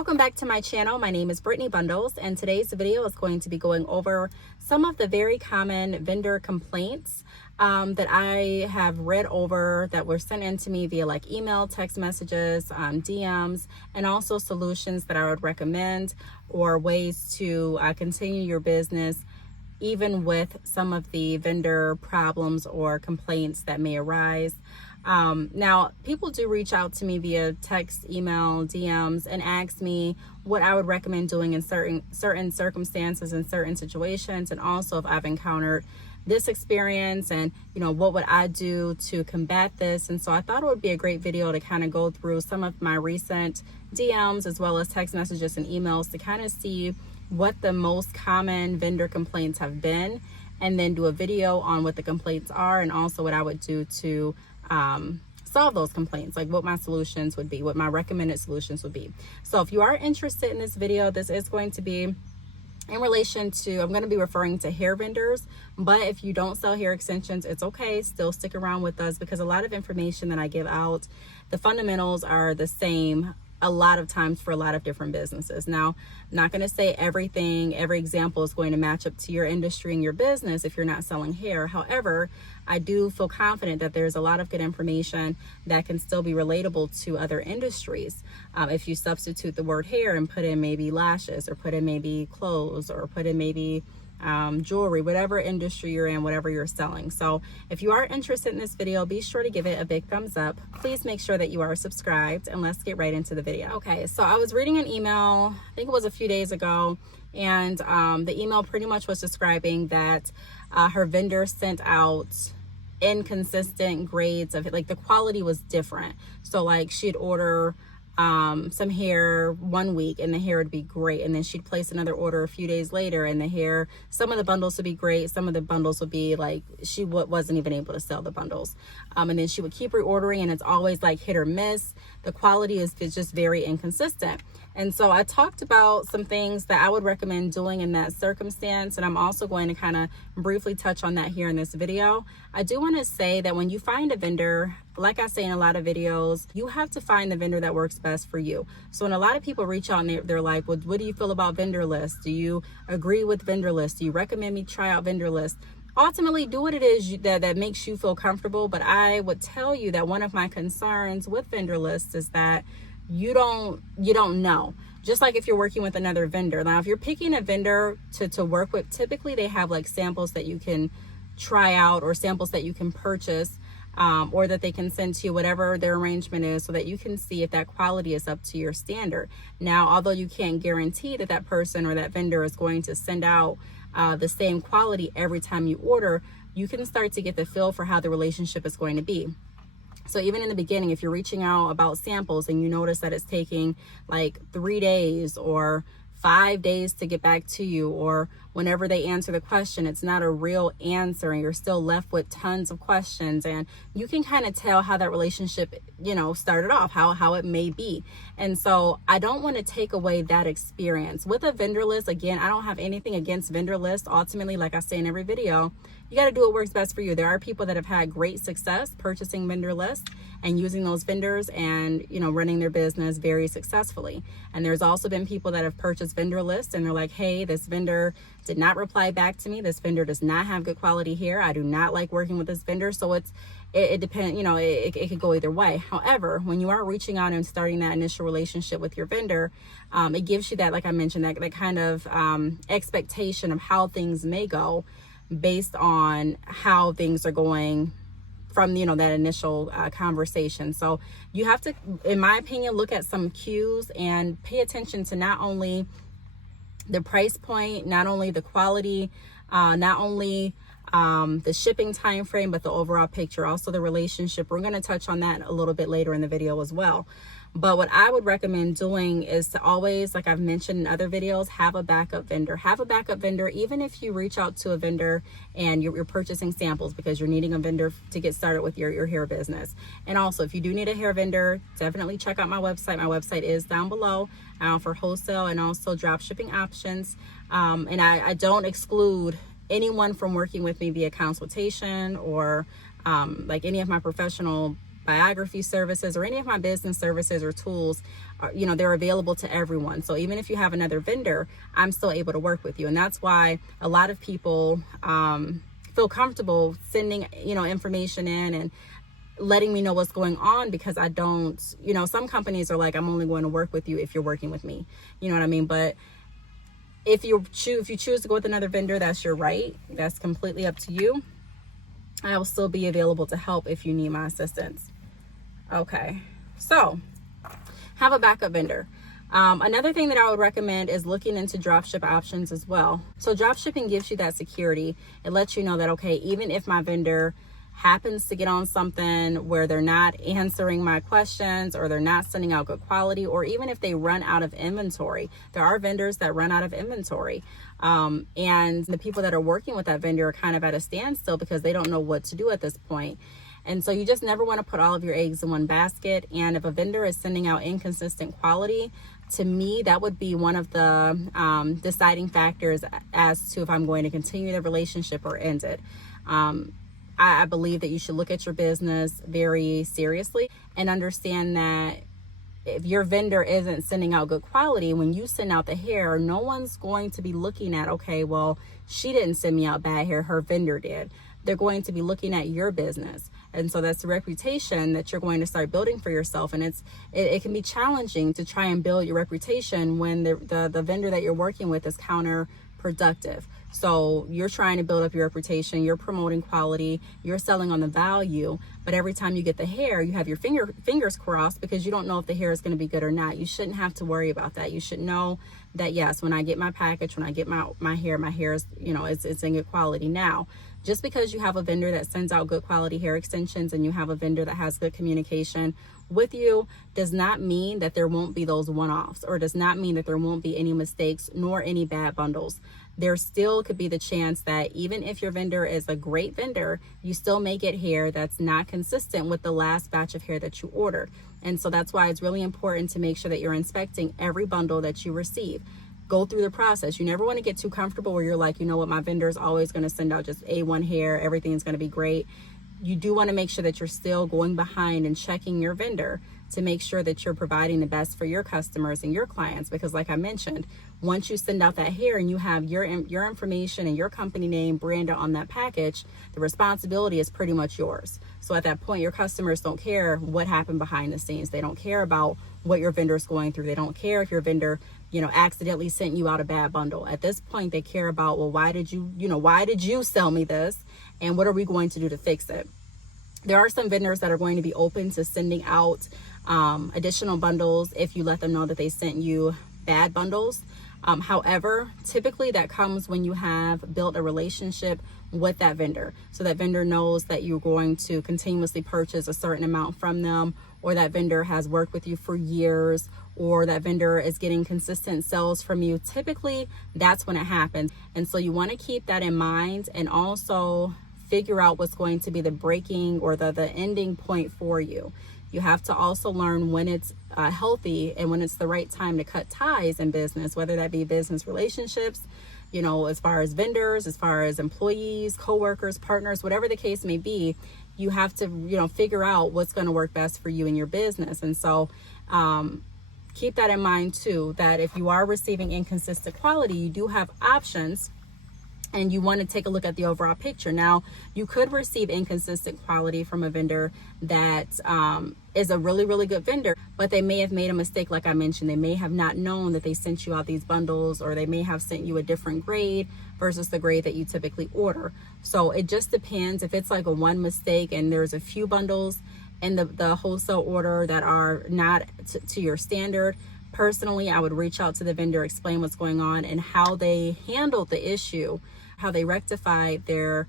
Welcome back to my channel. My name is Brittany Bundles, and today's video is going to be going over some of the very common vendor complaints that I have read over that were sent in to me via like email, text messages, DMs, and also solutions that I would recommend or ways to continue your business even with some of the vendor problems or complaints that may arise. Now, people do reach out to me via text, email, DMs, and ask me what I would recommend doing in certain circumstances and certain situations, and also if I've encountered this experience and what would I do to combat this. And so I thought it would be a great video to kind of go through some of my recent DMs as well as text messages and emails to kind of see what the most common vendor complaints have been, and then do a video on what the complaints are and also what I would do to solve those complaints, like what my solutions would be, what my recommended solutions would be. So if you are interested in this video, this is going to be in relation to, I'm going to be referring to hair vendors, but if you don't sell hair extensions, it's okay. Still stick around with us, because a lot of information that I give out, the fundamentals are the same a lot of times for a lot of different businesses. Now, I'm not going to say every example is going to match up to your industry and your business if you're not selling hair. However, I do feel confident that there's a lot of good information that can still be relatable to other industries. If you substitute the word hair and put in maybe lashes, or put in maybe clothes, or put in maybe jewelry, whatever industry you're in, whatever you're selling. So if you are interested in this video, be sure to give it a big thumbs up. Please make sure that you are subscribed, and let's get right into the video. Okay, so I was reading an email, I think it was a few days ago, and the email pretty much was describing that her vendor sent out inconsistent grades of it, like the quality was different. So like she'd order some hair one week and the hair would be great, and then she'd place another order a few days later and the hair, some of the bundles would be great, some of the bundles would be like she wasn't even able to sell the bundles, and then she would keep reordering, and it's always like hit or miss. The quality is just very inconsistent. And so I talked about some things that I would recommend doing in that circumstance, and I'm also going to kind of briefly touch on that here in this video. I do want to say that when you find a vendor, like I say in a lot of videos, you have to find the vendor that works best for you. So when a lot of people reach out and they're like, well, what do you feel about vendor lists? Do you agree with vendor lists? Do you recommend me try out vendor lists? Ultimately, do what it is that makes you feel comfortable. But I would tell you that one of my concerns with vendor lists is that you don't know. Just like if you're working with another vendor. Now, if you're picking a vendor to work with, typically they have like samples that you can try out, or samples that you can purchase, or that they can send to you, whatever their arrangement is, so that you can see if that quality is up to your standard. Now, although you can't guarantee that that person or that vendor is going to send out the same quality every time you order, you can start to get the feel for how the relationship is going to be. So even in the beginning, if you're reaching out about samples and you notice that it's taking like 3 days or 5 days to get back to you, or whenever they answer the question, it's not a real answer and you're still left with tons of questions, and you can kind of tell how that relationship, started off, how it may be. And so I don't want to take away that experience with a vendor list. Again, I don't have anything against vendor lists. Ultimately, like I say in every video, you got to do what works best for you. There are people that have had great success purchasing vendor lists and using those vendors and, running their business very successfully. And there's also been people that have purchased vendor lists and they're like, hey, this vendor did not reply back to me. This vendor does not have good quality hair. I do not like working with this vendor. So it depends, it could go either way. However, when you are reaching out and starting that initial relationship with your vendor, it gives you that, like I mentioned, that kind of expectation of how things may go based on how things are going from that initial conversation. So you have to, in my opinion, look at some cues and pay attention to not only the price point, not only the quality, not only the shipping time frame, but the overall picture, also the relationship. We're going to touch on that a little bit later in the video as well. But what I would recommend doing is to always, like I've mentioned in other videos, have a backup vendor. Have a backup vendor, even if you reach out to a vendor and you're purchasing samples because you're needing a vendor to get started with your hair business. And also, if you do need a hair vendor, definitely check out my website. My website is down below for wholesale and also drop shipping options. And I don't exclude anyone from working with me via consultation or like any of my professional biography services or any of my business services or tools, they're available to everyone. So even if you have another vendor, I'm still able to work with you. And that's why a lot of people feel comfortable sending, information in and letting me know what's going on, because I don't, some companies are like, I'm only going to work with you if you're working with me. You know what I mean? But if you choose to go with another vendor, that's your right. That's completely up to you. I will still be available to help if you need my assistance. Okay, so have a backup vendor. Another thing that I would recommend is looking into dropship options as well. So dropshipping gives you that security. It lets you know that, okay, even if my vendor happens to get on something where they're not answering my questions, or they're not sending out good quality, or even if they run out of inventory, there are vendors that run out of inventory. And the people that are working with that vendor are kind of at a standstill because they don't know what to do at this point. And so you just never want to put all of your eggs in one basket. And if a vendor is sending out inconsistent quality, to me, that would be one of the deciding factors as to if I'm going to continue the relationship or end it. I believe that you should look at your business very seriously and understand that if your vendor isn't sending out good quality, when you send out the hair, no one's going to be looking at, okay, well, she didn't send me out bad hair, her vendor did. They're going to be looking at your business. And so that's the reputation that you're going to start building for yourself. And it can be challenging to try and build your reputation when the vendor that you're working with is counterproductive. So you're trying to build up your reputation, you're promoting quality, you're selling on the value, but every time you get the hair, you have your fingers crossed because you don't know if the hair is going to be good or not. You shouldn't have to worry about that. You should know that, yes, when I get my package, when I get my hair is, it's in good quality. Now, just because you have a vendor that sends out good quality hair extensions and you have a vendor that has good communication with you does not mean that there won't be those one-offs, or does not mean that there won't be any mistakes nor any bad bundles. There still could be the chance that even if your vendor is a great vendor, you still may get hair that's not consistent with the last batch of hair that you ordered. And so that's why it's really important to make sure that you're inspecting every bundle that you receive. Go through the process. You never want to get too comfortable where you're like, you know what, my vendor is always going to send out just A1 hair, everything's going to be great. You do want to make sure that you're still going behind and checking your vendor to make sure that you're providing the best for your customers and your clients. Because like I mentioned, once you send out that hair and you have your information and your company name branded on that package, the responsibility is pretty much yours. So at that point, your customers don't care what happened behind the scenes. They don't care about what your vendor is going through. They don't care if your vendor, accidentally sent you out a bad bundle. At this point, they care about, well, why did you sell me this? And what are we going to do to fix it? There are some vendors that are going to be open to sending out additional bundles if you let them know that they sent you bad bundles. However, typically that comes when you have built a relationship with that vendor. So that vendor knows that you're going to continuously purchase a certain amount from them, or that vendor has worked with you for years, or that vendor is getting consistent sales from you. Typically, that's when it happens. And so you want to keep that in mind, and also figure out what's going to be the breaking or the ending point for you. You have to also learn when it's healthy and when it's the right time to cut ties in business, whether that be business relationships, as far as vendors, as far as employees, coworkers, partners, whatever the case may be. You have to, figure out what's going to work best for you in your business. And so keep that in mind too, that if you are receiving inconsistent quality, you do have options. And you want to take a look at the overall picture. Now, you could receive inconsistent quality from a vendor that is a really, really good vendor, but they may have made a mistake. Like I mentioned, they may have not known that they sent you out these bundles, or they may have sent you a different grade versus the grade that you typically order. So it just depends. If it's like a one mistake and there's a few bundles in the wholesale order that are not to your standard, personally, I would reach out to the vendor, explain what's going on and how they handled the issue, how they rectified their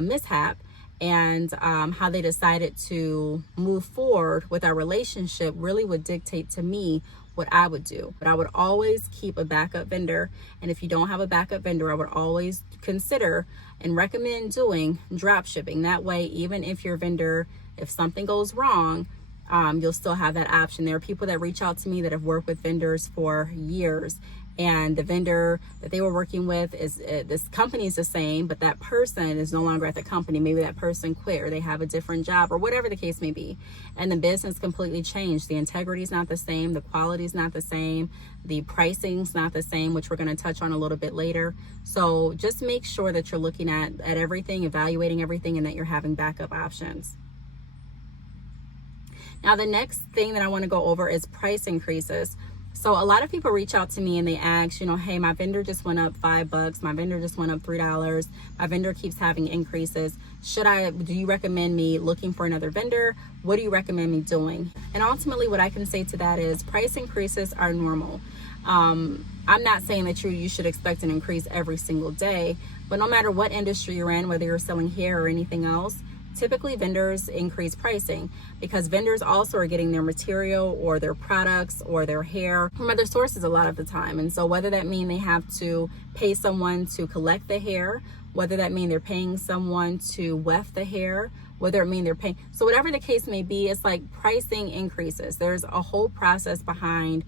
mishap, and how they decided to move forward with our relationship really would dictate to me what I would do. But I would always keep a backup vendor. And if you don't have a backup vendor, I would always consider and recommend doing drop shipping. That way, even if your vendor, if something goes wrong, you'll still have that option. There are people that reach out to me that have worked with vendors for years, and the vendor that they were working with is this company is the same, but that person is no longer at the company. Maybe that person quit, or they have a different job, or whatever the case may be, and the business completely changed. The integrity is not the same, the quality is not the same, the pricing's not the same, which we're going to touch on a little bit later. So just make sure that you're looking at everything, evaluating everything, and that you're having backup options. Now, the next thing that I want to go over is price increases. So a lot of people reach out to me and they ask, hey, my vendor just went up $5. My vendor just went up $3. My vendor keeps having increases. Do you recommend me looking for another vendor? What do you recommend me doing? And ultimately what I can say to that is price increases are normal. I'm not saying that you should expect an increase every single day, but no matter what industry you're in, whether you're selling hair or anything else, typically vendors increase pricing because vendors also are getting their material or their products or their hair from other sources a lot of the time. And so whether that mean they have to pay someone to collect the hair, whether that mean they're paying someone to weft the hair, whether it mean they're paying, so whatever the case may be, it's like pricing increases. There's a whole process behind,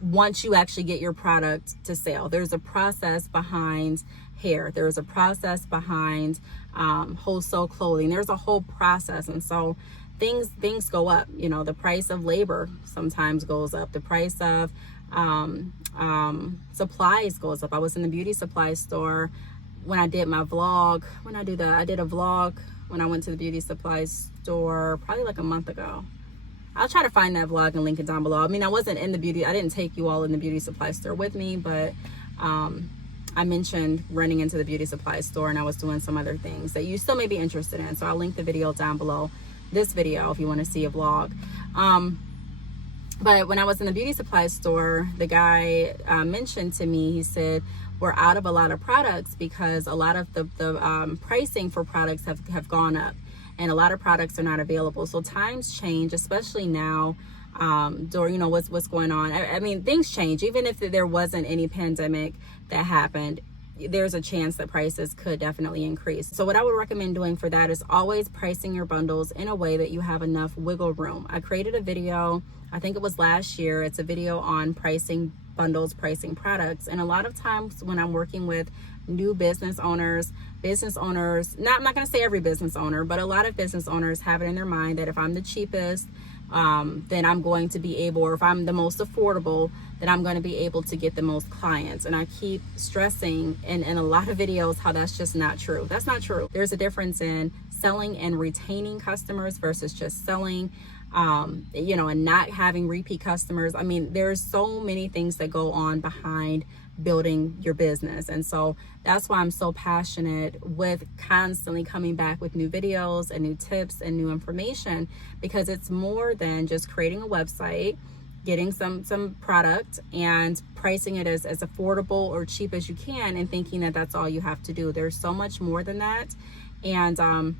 once you actually get your product to sale. There's a process behind hair. There's a process behind wholesale clothing. There's a whole process. And so things go up. The price of labor sometimes goes up. The price of supplies goes up. I was in the beauty supply store when I did my vlog. I did a vlog when I went to the beauty supply store probably like a month ago. I'll try to find that vlog and link it down below. I didn't take you all in the beauty supply store with me, but I mentioned running into the beauty supply store and I was doing some other things that you still may be interested in. So I'll link the video down below this video if you want to see a vlog. But when I was in the beauty supply store, the guy mentioned to me, he said, we're out of a lot of products because a lot of the pricing for products have gone up. And a lot of products are not available. So times change, especially now, during, what's going on. I mean, things change. Even if there wasn't any pandemic that happened, there's a chance that prices could definitely increase. So what I would recommend doing for that is always pricing your bundles in a way that you have enough wiggle room. I created a video, I think it was last year. It's a video on pricing bundles, pricing products. And a lot of times when I'm working with new business owners, I'm not going to say every business owner, but a lot of business owners have it in their mind that if I'm the cheapest, then I'm going to be able, or if I'm the most affordable, then I'm going to be able to get the most clients. And I keep stressing in a lot of videos how that's just not true. That's not true. There's a difference in selling and retaining customers versus just selling, and not having repeat customers. I mean, there's so many things that go on behind building your business. And so that's why I'm so passionate with constantly coming back with new videos and new tips and new information, because it's more than just creating a website, getting some product and pricing it as affordable or cheap as you can and thinking that that's all you have to do. There's so much more than that. And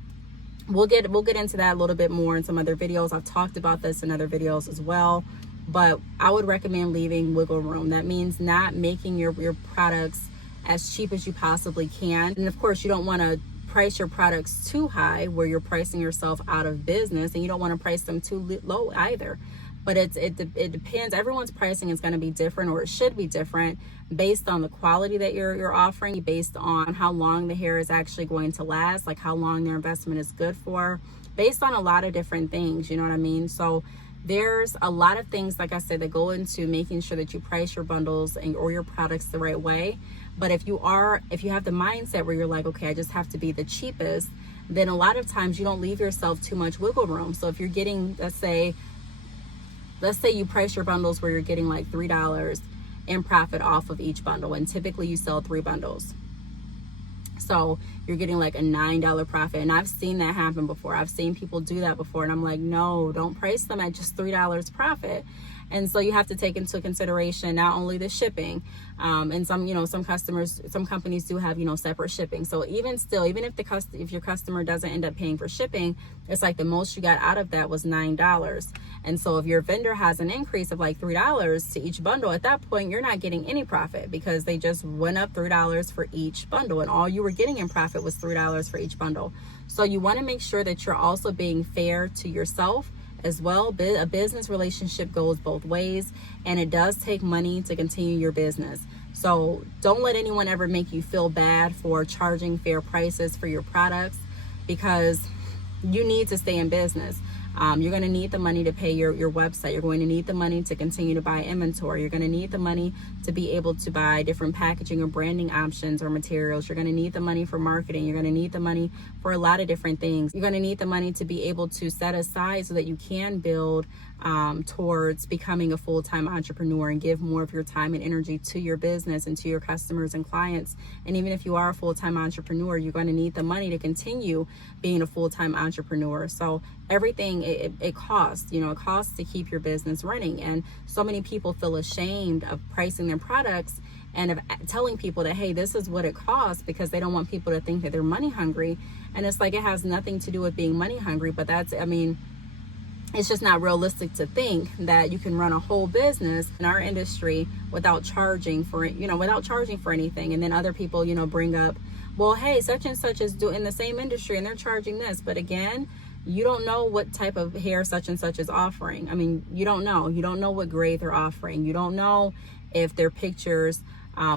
we'll get into that a little bit more in some other videos. I've talked about this in other videos as well. But I would recommend leaving wiggle room. That means not making your products as cheap as you possibly can. And of course, you don't want to price your products too high where you're pricing yourself out of business, and you don't want to price them too low either. But it depends. Everyone's pricing is going to be different, or it should be different, based on the quality that you're offering, based on how long the hair is actually going to last, like how long their investment is good for, based on a lot of different things. You know what I mean? So there's a lot of things, like I said, that go into making sure that you price your bundles or your products the right way. But if you have the mindset where you're like, okay, I just have to be the cheapest, then a lot of times you don't leave yourself too much wiggle room. So if you're getting, let's say you price your bundles where you're getting like $3 in profit off of each bundle, and typically you sell 3 bundles. So you're getting like a $9 profit. And I've seen that happen before. I've seen people do that before. And I'm like, no, don't price them at just $3 profit. And so you have to take into consideration not only the shipping, and some companies do have, separate shipping. So even if your customer doesn't end up paying for shipping, it's like the most you got out of that was $9. And so if your vendor has an increase of like $3 to each bundle, at that point, you're not getting any profit because they just went up $3 for each bundle, and all you were getting in profit was $3 for each bundle. So you want to make sure that you're also being fair to yourself as well. A business relationship goes both ways, and it does take money to continue your business. So don't let anyone ever make you feel bad for charging fair prices for your products, because you need to stay in business. You're going to need the money to pay your website. You're going to need the money to continue to buy inventory. You're going to need the money to be able to buy different packaging or branding options or materials. You're going to need the money for marketing. You're going to need the money for a lot of different things. You're going to need the money to be able to set aside so that you can build towards becoming a full-time entrepreneur and give more of your time and energy to your business and to your customers and clients. And even if you are a full-time entrepreneur, you're going to need the money to continue being a full-time entrepreneur. So everything, it costs, it costs to keep your business running. And so many people feel ashamed of pricing their products and of telling people that, hey, this is what it costs, because they don't want people to think that they're money hungry. And it's like, it has nothing to do with being money hungry, but it's just not realistic to think that you can run a whole business in our industry without charging for anything. And then other people, bring up, well, hey, such and such is doing the same industry and they're charging this. But again, you don't know what type of hair such and such is offering. You don't know. You don't know what grade they're offering. You don't know if their pictures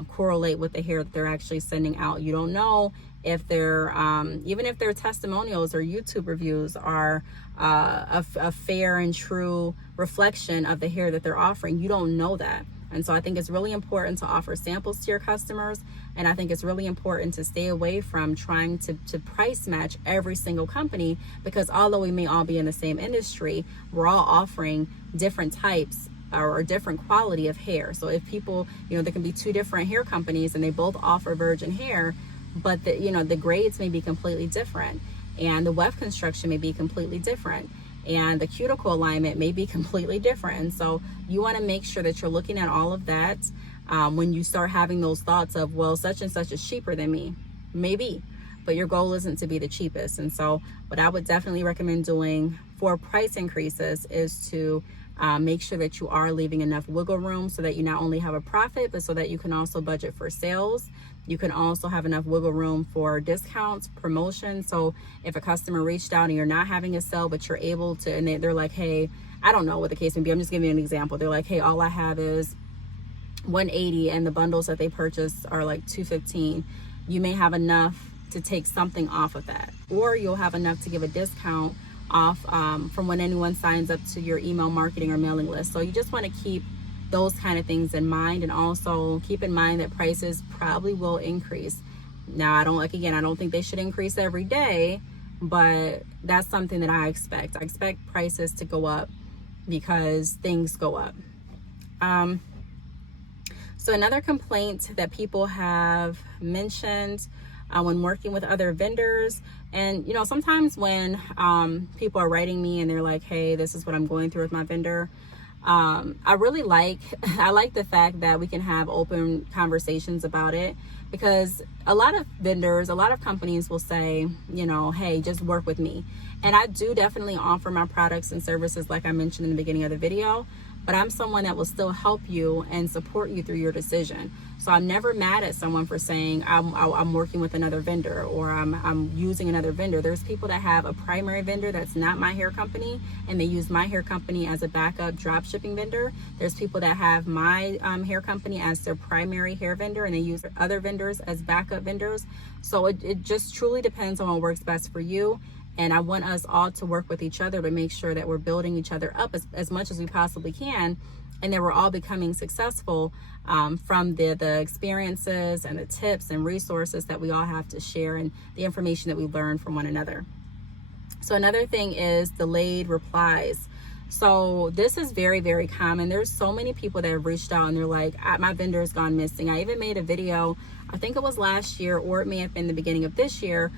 correlate with the hair that they're actually sending out. You don't know if they're even if their testimonials or YouTube reviews are a fair and true reflection of the hair that they're offering. You don't know that. And so I think it's really important to offer samples to your customers. And I think it's really important to stay away from trying to price match every single company, because although we may all be in the same industry, we're all offering different types or different quality of hair. So if people, there can be two different hair companies and they both offer virgin hair, but the grades may be completely different, and the weft construction may be completely different, and the cuticle alignment may be completely different. And so you want to make sure that you're looking at all of that when you start having those thoughts of, well, such and such is cheaper than me. Maybe, but your goal isn't to be the cheapest. And so what I would definitely recommend doing for price increases is to make sure that you are leaving enough wiggle room so that you not only have a profit, but so that you can also budget for sales. You can also have enough wiggle room for discounts, promotions. So if a customer reached out and you're not having a sale, but you're able to, and they're like, hey, I don't know what the case may be, I'm just giving you an example. They're like, hey, all I have is $180 and the bundles that they purchased are like $215. You may have enough to take something off of that, or you'll have enough to give a discount off from when anyone signs up to your email marketing or mailing list. So you just want to keep those kind of things in mind, and also keep in mind that prices probably will increase. Now, I don't think they should increase every day, but that's something that I expect. I expect prices to go up because things go up. So another complaint that people have mentioned when working with other vendors, and sometimes when people are writing me and they're like, hey, this is what I'm going through with my vendor, I like the fact that we can have open conversations about it, because a lot of vendors, a lot of companies will say, hey, just work with me. And I do definitely offer my products and services like I mentioned in the beginning of the video, but I'm someone that will still help you and support you through your decision. So I'm never mad at someone for saying I'm working with another vendor, or I'm using another vendor. There's people that have a primary vendor that's not my hair company, and they use my hair company as a backup drop shipping vendor. There's people that have my hair company as their primary hair vendor, and they use other vendors as backup vendors. So it just truly depends on what works best for you. And I want us all to work with each other to make sure that we're building each other up as much as we possibly can, and that we're all becoming successful from the experiences and the tips and resources that we all have to share, and the information that we learn from one another. So another thing is delayed replies. So this is very, very common. There's so many people that have reached out and they're like, my vendor has gone missing. I even made a video, I think it was last year, or it may have been the beginning of this year,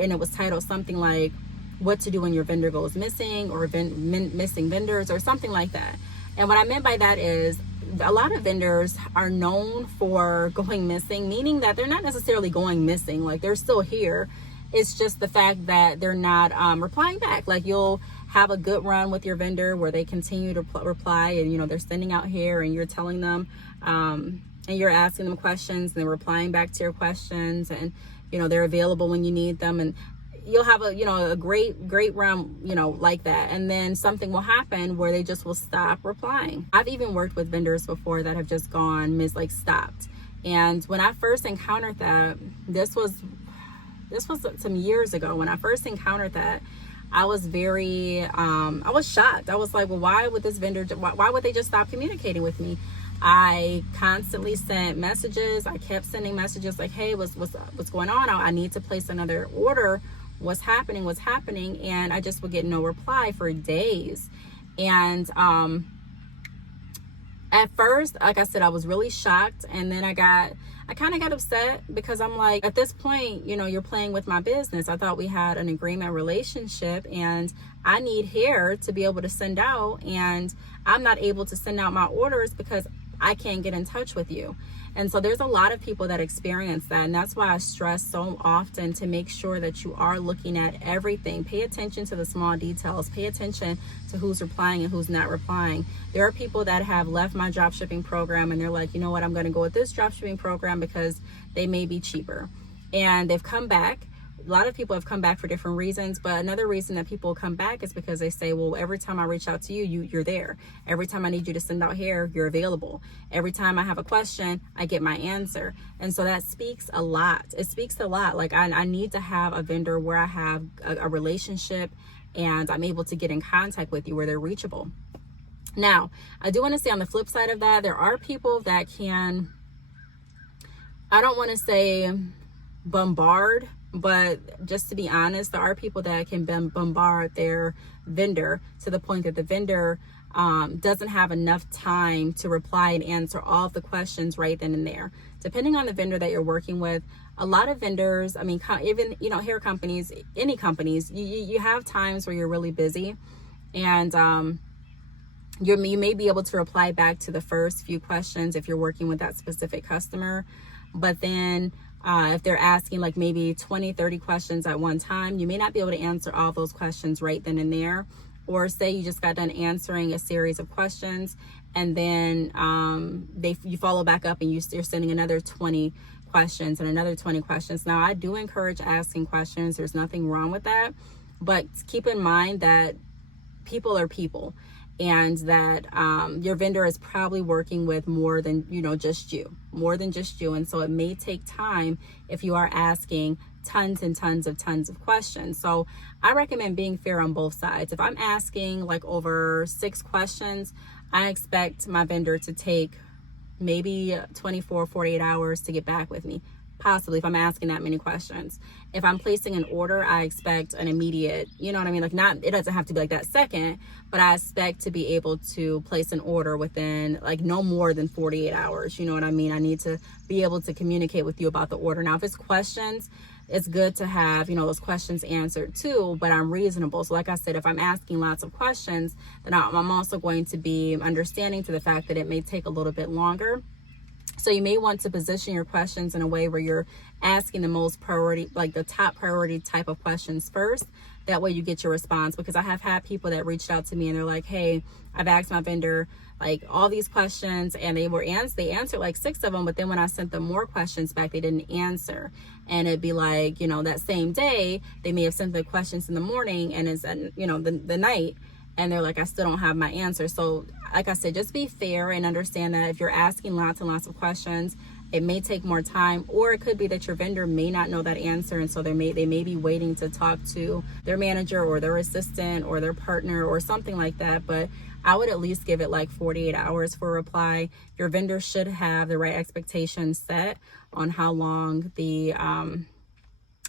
and it was titled something like what to do when your vendor goes missing, or missing vendors, or something like that. And what I meant by that is a lot of vendors are known for going missing, meaning that they're not necessarily going missing, like they're still here. It's just the fact that they're not replying back. Like, you'll have a good run with your vendor where they continue to reply, and they're sending out hair, and you're telling them and you're asking them questions, and they're replying back to your questions, and they're available when you need them. And you'll have a, you know, a great run, you know, like that, and then something will happen where they just will stop replying. I've even worked with vendors before that have just gone like stopped. And when I first encountered that, this was some years ago. When I first encountered that, I was I was shocked. I was like, well, why would this vendor, why would they just stop communicating with me? I constantly sent messages. I kept sending messages like, hey, what's going on? I need to place another order. What's happening? And I just would get no reply for days. And at first, like I said, I was really shocked. And then I kind of got upset, because I'm like, at this point, you know, you're playing with my business. I thought we had an agreement relationship, and I need hair to be able to send out, and I'm not able to send out my orders because I can't get in touch with you. And so there's a lot of people that experience that. And that's why I stress so often to make sure that you are looking at everything. Pay attention to the small details. Pay attention to who's replying and who's not replying. There are people that have left my dropshipping program and they're like, you know what, I'm going to go with this dropshipping program because they may be cheaper. And they've come back. A lot of people have come back for different reasons, but another reason that people come back is because they say, well, every time I reach out to you, you're there. Every time I need you to send out hair, you're available. Every time I have a question, I get my answer. And so that speaks a lot. It speaks a lot. Like I need to have a vendor where I have a relationship and I'm able to get in contact with you, where they're reachable. Now, I do want to say on the flip side of that, there are people that can, I don't want to say bombard, but just to be honest, there are people that can bombard their vendor to the point that the vendor doesn't have enough time to reply and answer all of the questions right then and there. Depending on the vendor that you're working with, a lot of vendors, I mean, even, you know, hair companies, any companies, you have times where you're really busy, and you may be able to reply back to the first few questions if you're working with that specific customer. But then if they're asking like maybe 20, 30 questions at one time, you may not be able to answer all those questions right then and there. Or say you just got done answering a series of questions, and then you follow back up and you're sending another 20 questions and another 20 questions. Now, I do encourage asking questions. There's nothing wrong with that. But keep in mind that people are people, and that your vendor is probably working with more than, you know, just you. And so it may take time if you are asking tons and tons of questions. So I recommend being fair on both sides. If I'm asking like over 6 questions, I expect my vendor to take maybe 24, 48 hours to get back with me. Possibly, if I'm asking that many questions. If I'm placing an order, I expect an immediate, you know what I mean? Like, not, it doesn't have to be like that second, but I expect to be able to place an order within like no more than 48 hours. You know what I mean? I need to be able to communicate with you about the order. Now, if it's questions, it's good to have, you know, those questions answered too, but I'm reasonable. So like I said, if I'm asking lots of questions, then I'm also going to be understanding to the fact that it may take a little bit longer. So you may want to position your questions in a way where you're asking the most priority, like the top priority type of questions first. That way you get your response, because I have had people that reached out to me and they're like, hey, I've asked my vendor like all these questions, and they answered like 6 of them, but then when I sent them more questions back, they didn't answer. And it'd be like, you know, that same day, they may have sent the questions in the morning, and it's at, you know, the night, and they're like, I still don't have my answer. So like I said, just be fair and understand that if you're asking lots and lots of questions, it may take more time, or it could be that your vendor may not know that answer, and so they may be waiting to talk to their manager or their assistant or their partner or something like that. But I would at least give it like 48 hours for a reply. Your vendor should have the right expectations set on how long the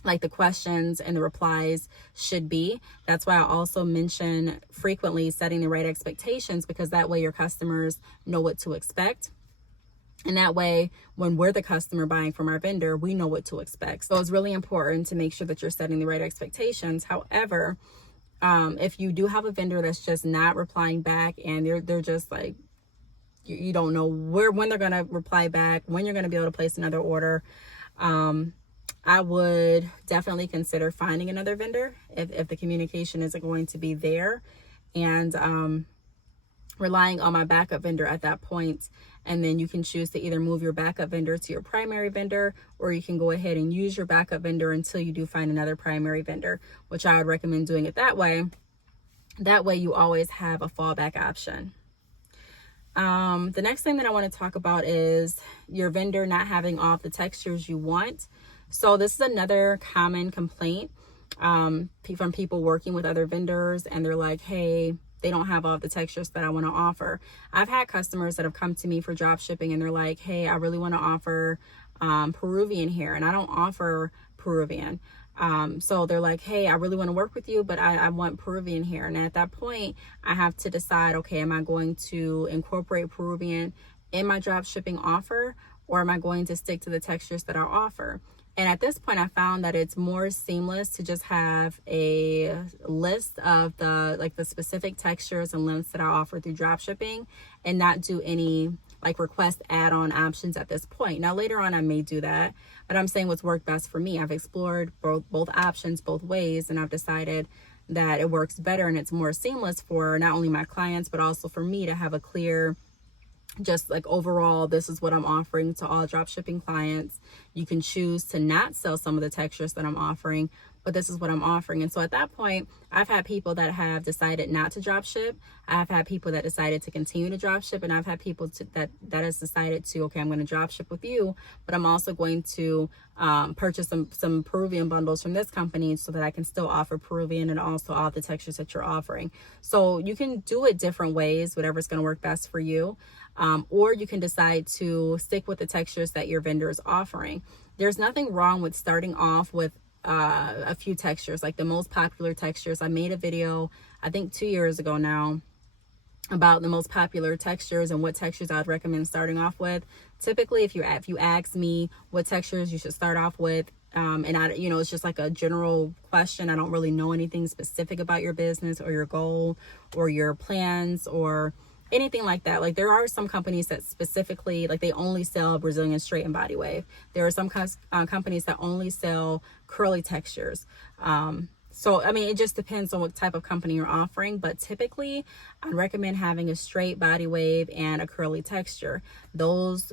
like the questions and the replies should be. That's why I also mention frequently setting the right expectations, because that way your customers know what to expect. And that way, when we're the customer buying from our vendor, we know what to expect. So it's really important to make sure that you're setting the right expectations. However, if you do have a vendor that's just not replying back, and they're just like, you don't know when they're going to reply back, when you're going to be able to place another order, I would definitely consider finding another vendor if the communication isn't going to be there, and relying on my backup vendor at that point. and then you can choose to either move your backup vendor to your primary vendor, or you can go ahead and use your backup vendor until you do find another primary vendor, which I would recommend doing it that way. That way you always have a fallback option. The next thing that I want to talk about is your vendor not having all of the textures you want. So this is another common complaint from people working with other vendors, and they're like, hey, they don't have all of the textures that I want to offer. I've had customers that have come to me for drop shipping, and they're like, hey, I really want to offer Peruvian hair, and I don't offer Peruvian. So they're like, hey, I really want to work with you, but I want Peruvian hair. And at that point, I have to decide, okay, am I going to incorporate Peruvian in my drop shipping offer, or am I going to stick to the textures that I offer? And at this point, I found that it's more seamless to just have a list of the specific textures and lengths that I offer through drop shipping, and not do any request add-on options at this point. Now, later on, I may do that, but I'm saying what's worked best for me. I've explored both options, both ways, and I've decided that it works better and it's more seamless for not only my clients, but also for me to have a clear, just overall, this is what I'm offering to all drop shipping clients. You can choose to not sell some of the textures that I'm offering, but this is what I'm offering. And so at that point, I've had people that have decided not to drop ship. I've had people that decided to continue to drop ship, and I've had people that has decided to, okay, I'm going to drop ship with you, but I'm also going to purchase some Peruvian bundles from this company so that I can still offer Peruvian and also all the textures that you're offering. So you can do it different ways, whatever's going to work best for you. Or you can decide to stick with the textures that your vendor is offering. There's nothing wrong with starting off with a few textures, like the most popular textures. I made a video, I think 2 years ago now, about the most popular textures and what textures I'd recommend starting off with. Typically, if you ask me what textures you should start off with, and it's just like a general question. I don't really know anything specific about your business or your goal or your plans or anything like that. There are some companies that specifically, they only sell Brazilian straight and body wave. There are some companies that only sell curly textures. So, it just depends on what type of company you're offering, but typically I'd recommend having a straight body wave and a curly texture. Those,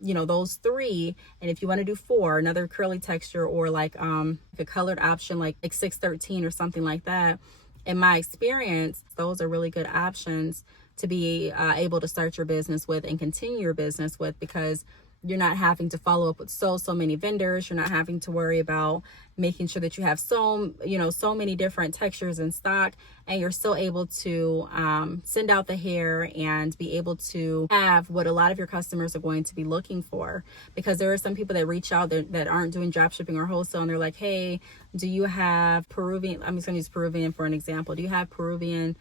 those three. And if you want to do 4, another curly texture, or a colored option, like 613 or something like that. In my experience, those are really good options to be able to start your business with and continue your business with, because you're not having to follow up with so many vendors. You're not having to worry about making sure that you have so many different textures in stock, and you're still able to send out the hair and be able to have what a lot of your customers are going to be looking for. Because there are some people that reach out that aren't doing drop shipping or wholesale, and they're like, hey, do you have Peruvian? I'm just going to use Peruvian for an example. Do you have Peruvian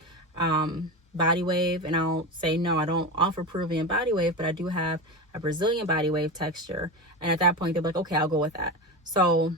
body wave? And I'll say, no, I don't offer Peruvian body wave, but I do have a Brazilian body wave texture. And at that point, they're like, okay, I'll go with that. So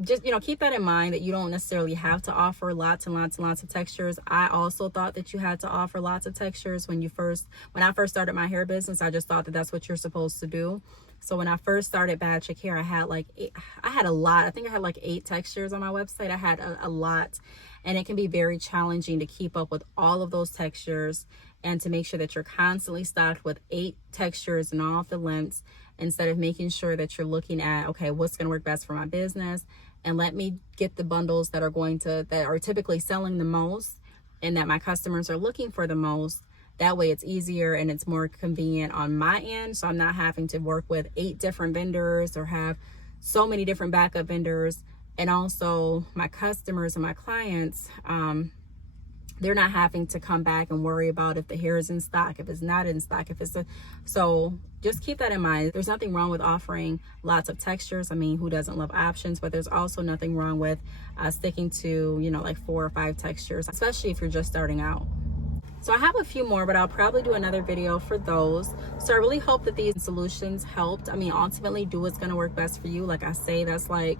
just, keep that in mind, that you don't necessarily have to offer lots and lots and lots of textures. I also thought that you had to offer lots of textures when I first started my hair business. I just thought that that's what you're supposed to do. So when I first started Bad Chick Hair, I had a lot. I think I had 8 textures on my website. I had a lot, and it can be very challenging to keep up with all of those textures and to make sure that you're constantly stocked with 8 textures and all of the lengths, instead of making sure that you're looking at, okay, what's going to work best for my business, and let me get the bundles that are typically selling the most and that my customers are looking for the most. That way it's easier and it's more convenient on my end. So I'm not having to work with 8 different vendors or have so many different backup vendors. And also my customers and my clients, they're not having to come back and worry about if the hair is in stock, if it's not in stock, so just keep that in mind. There's nothing wrong with offering lots of textures. Who doesn't love options? But there's also nothing wrong with sticking to, 4 or 5 textures, especially if you're just starting out. So I have a few more, but I'll probably do another video for those. So I really hope that these solutions helped. Ultimately, do what's going to work best for you. Like I say, that's like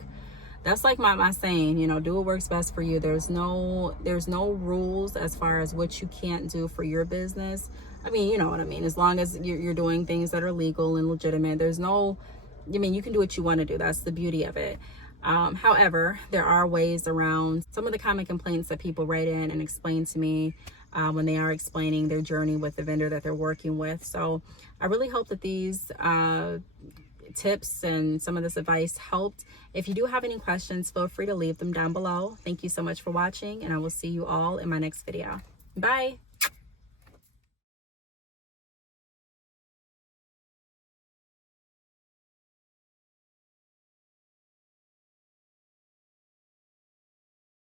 my saying, do what works best for you. There's no rules as far as what you can't do for your business. You know what I mean? As long as you're doing things that are legal and legitimate, you can do what you want to do. That's the beauty of it. However, there are ways around some of the common complaints that people write in and explain to me. when they are explaining their journey with the vendor that they're working with. So I really hope that these tips and some of this advice helped. If you do have any questions, feel free to leave them down below. Thank you so much for watching, and I will see you all in my next video. Bye.